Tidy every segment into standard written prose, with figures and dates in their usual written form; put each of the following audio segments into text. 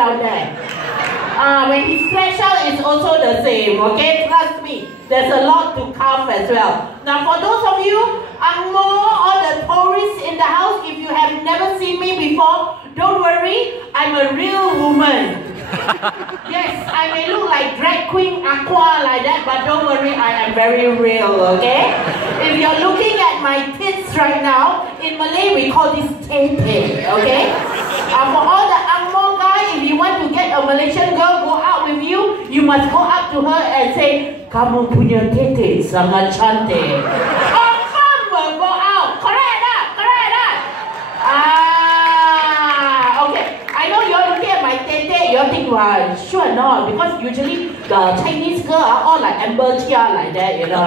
down there. When he stretch out, it's also the same, okay? Trust me, there's a lot to carve as well. Now, for those of you, Angmo, or the tourists in the house, if you have never seen me before, don't worry, I'm a real woman. Yes, I may look like drag queen aqua like that, but don't worry, I am very real, okay? If you're looking at my tits right now, in Malay we call this tete, okay? For all the Angmo guys, if you want to get a Malaysian girl go out with you, you must go up to her and say, "Kamu punya tete sangat cantik." Oh, come, go out. Correct that? Correct that? Okay. I know you're looking at my tete, you're thinking, well, sure not, because usually the Chinese girls are all like Amber Chia like that, you know,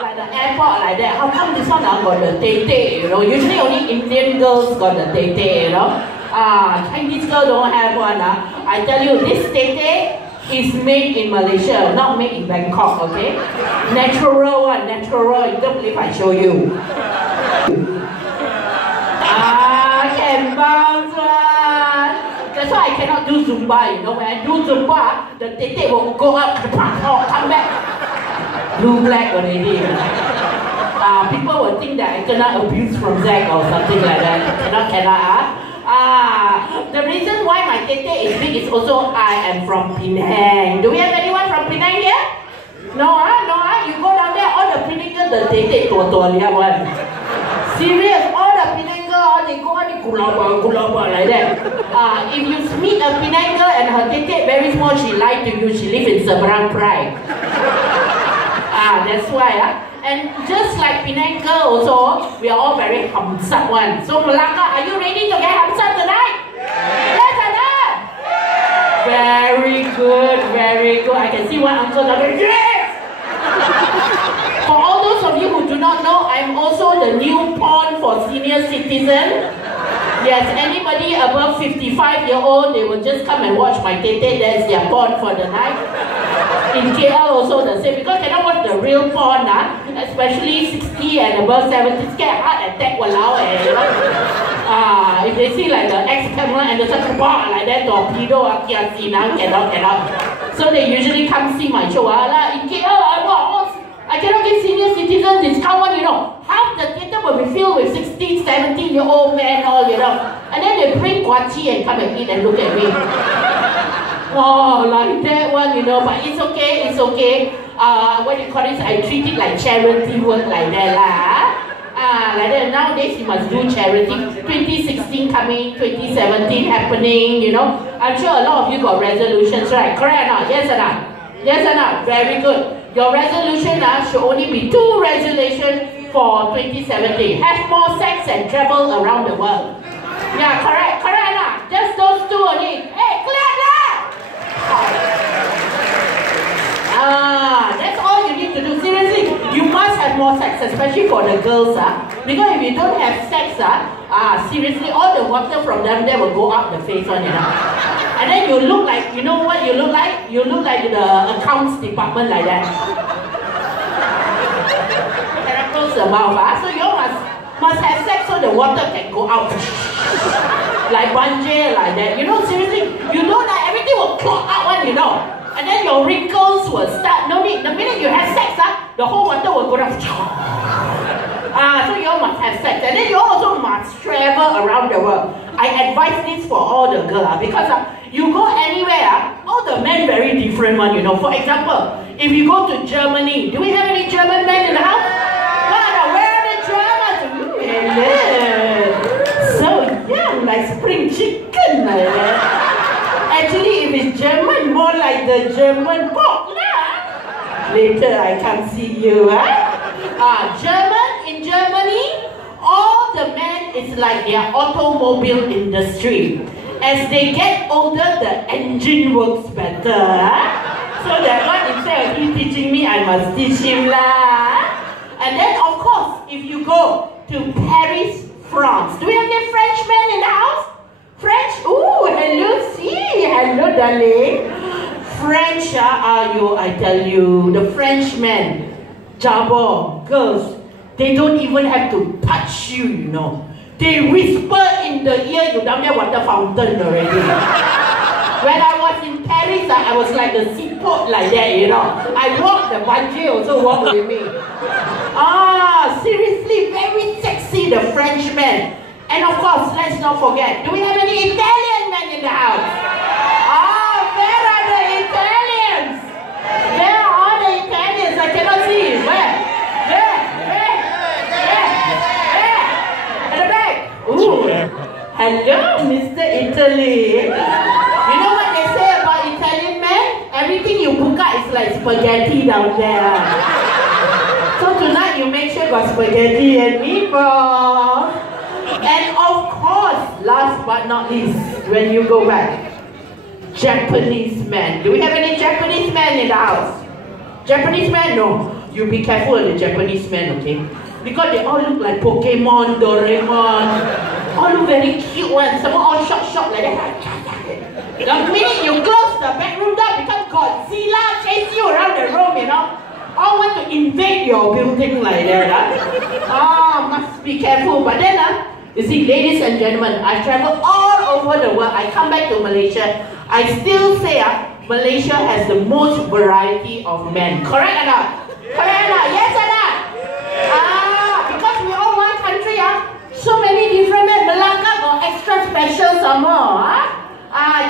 like the airport like that. How come this one got the tete, you know? Usually only Indian girls got the tete, you know. Chinese girl don't have one. I tell you, this tete is made in Malaysia, not made in Bangkok, okay? Natural one, natural. You don't believe I show you. Can bounce one. That's why I cannot do Zumba, you know. When I do Zumba, the tete will go up, come back. Blue black already. People will think that I cannot abuse from Zack or something like that. Cannot. The reason why my tete is big is also I am from Penang. Do we have anyone from Penang here? No, you go down there, all the Penang girls, the tete tua one. Serious, all the Penang girls, they go on the kulaba like that. If you meet a Penang girl and her tete very small, she lied to you, she lives in Seberang Pride. That's why. And just like Penang girl also, we are all very hamsat one. So Melaka, are you ready to get hamsat tonight? Yes or no? Very good, very good. I can see one uncle like, yes! For all those of you who do not know, I'm also the new pawn for senior citizen. Yes, anybody above 55-year-old, they will just come and watch my tete. That's their pawn for the night. In KL also the same, because cannot watch the real porn, especially 60 and above 70, get heart attack, walao, you know. If they see like the ex-camera and the second bar like that, torpedo, cannot. So they usually come see my show. In KL, I cannot give senior citizens discount one, you know. Half the theatre will be filled with 60, 70-year-old men, all, you know. And then they bring guachi and come and eat and look at me. Oh, like that one, you know, but it's okay, it's okay. What do you call this? I treat it like charity work like that lah. Like that. Nowadays you must do charity. 2016 coming, 2017 happening, you know. I'm sure a lot of you got resolutions, right? Correct or not? Yes or not? Yes or not? Very good. Your resolution should only be 2 resolutions for 2017. Have more sex and travel around the world. Yeah, correct, correct or not? Just those 2 only. Hey, clear lah! That's all you need to do. Seriously, you must have more sex, especially for the girls. Because if you don't have sex, seriously, all the water from them there will go up the face on, you know. And then you look like, you know what you look like? You look like the accounts department like that. Can I close the mouth? So you must have sex so the water can go out. Like bungee like that. You know, seriously, you know that everything will clog out one, you know. And then your wrinkles will start. No need. The minute you have sex, the whole water will go down. So you all must have sex. And then you also must travel around the world. I advise this for all the girls because you go anywhere, all the men very different one, you know. For example, if you go to Germany, do we have any German men in the house? Where are the Germans? So young, like spring chicken like that. Actually, if it's German, more like the German pork lah. Later, I come see you, in Germany, all the men is like their automobile industry. As they get older, the engine works better. So that one, instead of he teaching me, I must teach him lah. And then, of course, if you go to Paris, France, do we have any Frenchmen in the house? French? Ooh, hello, see, hello, darling. French, I tell you, the Frenchmen, jabber, girls, they don't even have to touch you, you know. They whisper in the ear, you down there water fountain already. When I was in Paris, I was like a seaport like that, you know. I walked, the bungee also walked with me. Seriously, very sexy, the Frenchman. And of course, let's not forget, do we have any Italian men in the house? Where are the Italians? Where are the Italians? I cannot see. Where? At the back. Ooh. Hello, Mr. Italy. You know what they say about Italian men? Everything you cook up is like spaghetti down there. So tonight you make sure got spaghetti and meatball. And of course, last but not least, when you go back, Japanese men. Do we have any Japanese men in the house? Japanese men? No. You be careful of the Japanese men, okay? Because they all look like Pokemon, Doraemon. All look very cute ones. Some all short like that. The minute you close the bedroom door, become Godzilla, chase you around the room, you know. All want to invade your building like that. Must be careful. But then, you see, ladies and gentlemen, I travel all over the world. I come back to Malaysia. I still say Malaysia has the most variety of men. Correct or not? Correct or not? Yes or not? Because we all one country. So many different men. Melaka got extra special some more.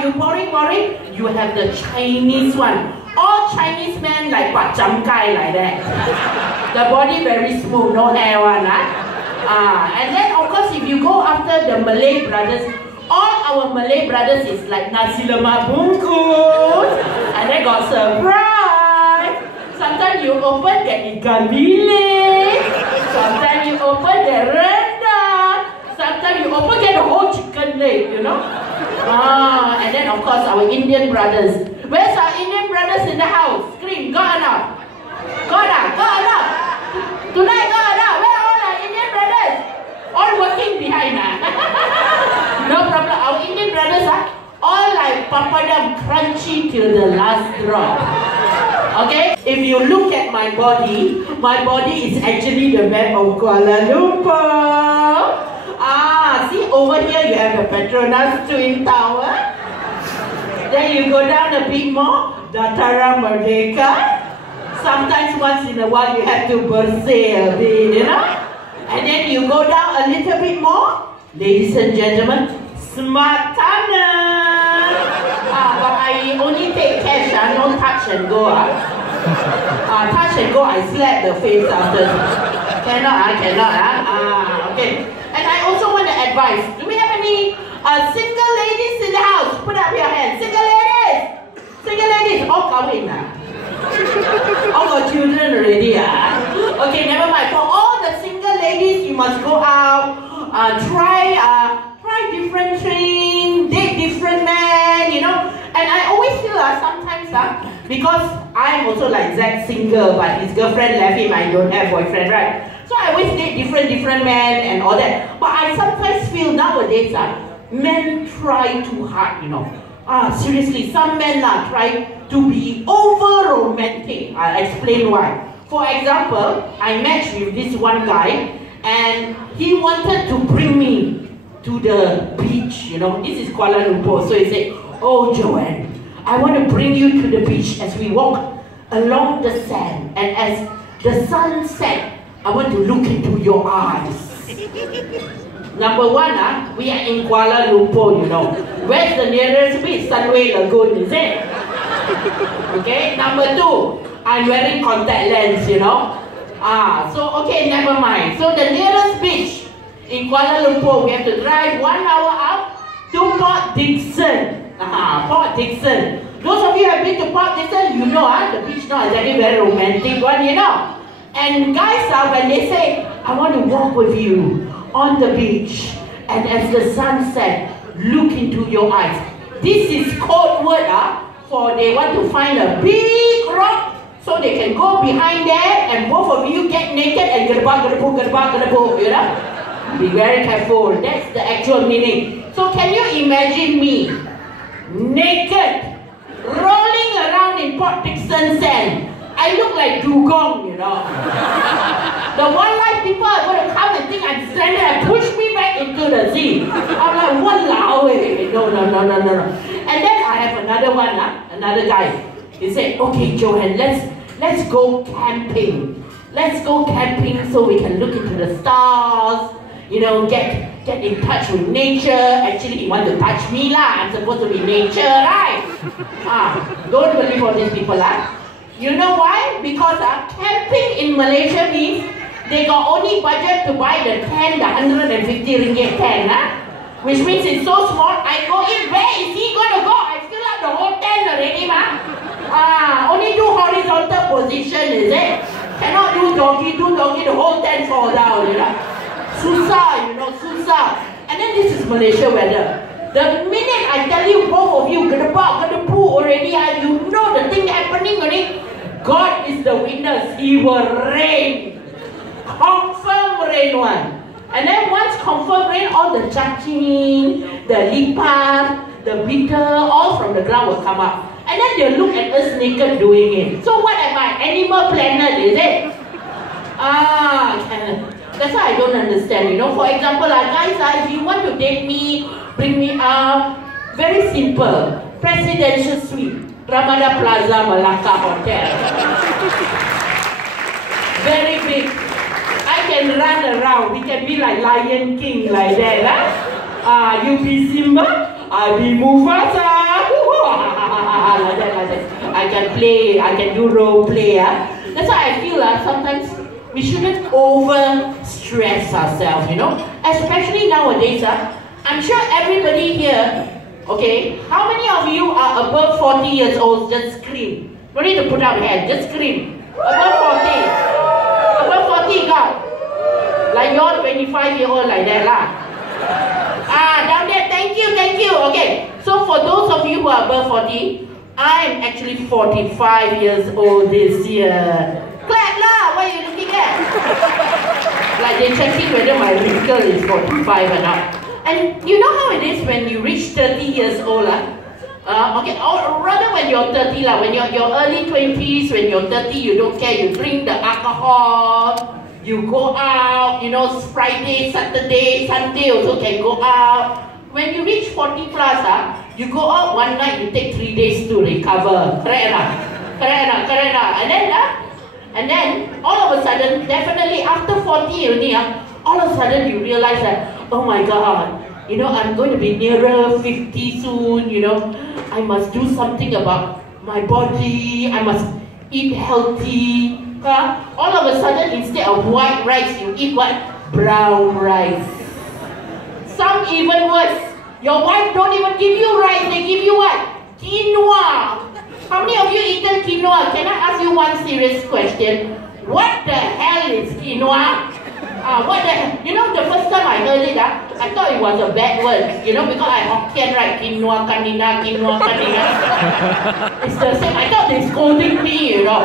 You boring? You have the Chinese one. All Chinese men like Pacham Kai like that. The body very smooth, no hair one. And then of course if you go after the Malay brothers, all our Malay brothers is like nasi lemak bungkus. And they got surprise. Sometimes you open the ikan bilis. Sometimes you open the rendang. Sometimes you open the whole chicken leg, you know. And then of course our Indian brothers. Where's our Indian brothers in the house? Scream, God up. God up. Tonight, God up. Where are all our Indian brothers? All working behind. No problem. Our Indian brothers are all like papadam, crunchy till the last drop. Okay? If you look at my body is actually the map of Kuala Lumpur. See over here you have the Petronas Twin Tower. Then you go down a bit more, Dataran Merdeka. Sometimes once in a while you have to bersih a bit, you know. And then you go down a little bit more, ladies and gentlemen, Smart Tunnel. But I only take cash, no touch and go. Touch and go, I slap the face after. Cannot. Okay. And I also want to advise, do we have any single ladies in the house? Put up your hands. Single ladies. All coming now. All got children already. Okay, never mind. For all the single ladies, you must go out, try different things, date different men, you know. And I always feel sometimes because I'm also like Zach single, but his girlfriend left him, I don't have boyfriend, right? So I always date different men and all that. But I sometimes feel nowadays men try too hard, you know. Seriously, some men try to be over romantic. I'll explain why. For example, I matched with this one guy and he wanted to bring me to the beach, you know. This is Kuala Lumpur. So he said, "Oh Joanne, I want to bring you to the beach as we walk along the sand, and as the sun sets, I want to look into your eyes." Number one, we are in Kuala Lumpur, you know. Where's the nearest beach? Sunway Lagoon, is it? Okay. Number two, I'm wearing contact lens, you know. So okay, never mind. So the nearest beach in Kuala Lumpur, we have to drive 1 hour up to Port Dickson. Port Dickson. Those of you who have been to Port Dickson, you know, the beach now is actually very romantic one, you know. And guys, when they say, "I want to walk with you on the beach, and as the sun sets, look into your eyes." This is code word for they want to find a big rock so they can go behind there and both of you get naked and gerabak, you know. Be very careful. That's the actual meaning. So can you imagine me naked rolling around in Port Dickson sand? I look like dugong, you know. The wildlife people are going to come and think I'm stranded and push me back into the sea. I'm like, walao, no. And then I have another one, another guy. He said, okay, Joanne, let's go camping. Let's go camping so we can look into the stars, you know, get in touch with nature. Actually, he want to touch me lah. I'm supposed to be nature, right? Don't believe all these people lah. You know why? Because camping in Malaysia means they got only budget to buy the tent, the 150 ringgit tent, which means it's so small. I go in, where is he going to go? I fill up the whole tent already, only do horizontal position, is it? Cannot do doggy, the whole tent fall down, you know. Susah, you know, susah. And then this is Malaysia weather. The minute I tell you, both of you, gedebak, gedepu already, you know the thing happening already. God is the witness. He will rain. Confirm rain one. And then once confirm rain, all the cacing, the lipat, the bitter, all from the ground will come up. And then they'll look at us naked doing it. So what am I? Animal planet, is it? That's why I don't understand, you know. For example, guys, if you want to date me, bring me out, very simple. Presidential suite, Ramada Plaza Melaka Hotel. Very big. I can run around. We can be like Lion King, like that. You be Simba, I be Mufasa. Like that. I can play, I can do role play. That's why I feel sometimes we shouldn't over-stress ourselves, you know. Especially nowadays, I'm sure everybody here, okay, how many of you are above 40 years old? Just scream. Don't need to put up your hand, just scream. Above 40. Above 40, God. Like you're 25-year-old like that lah. Down there, thank you. Okay, so for those of you who are above 40, I'm actually 45 years old this year. Clap lah, what are you looking at? Like they're checking whether my wrinkle is 45 or not. And you know how it is when you reach 30 years old, okay, or rather when you're 30 when you're your early 20s, when you're 30, you don't care, you drink the alcohol, you go out, you know, Friday, Saturday, Sunday also can go out. When you reach 40 plus, you go out one night, you take 3 days to recover. Correct or not? And then all of a sudden, definitely after 40 only, all of a sudden you realize that, oh my God, you know, I'm going to be nearer 50 soon, you know, I must do something about my body, I must eat healthy. All of a sudden, instead of white rice, you eat what? Brown rice. Some even worse. Your wife don't even give you rice, they give you what? Quinoa. How many of you eaten quinoa? Can I ask you one serious question? What the hell is quinoa? What the hell? You know, the first time I heard it, I thought it was a bad word. You know, because I Hokkien, right? Quinoa, kanina, quinoa, kanina. It's the same. I thought they're scolding me, you know.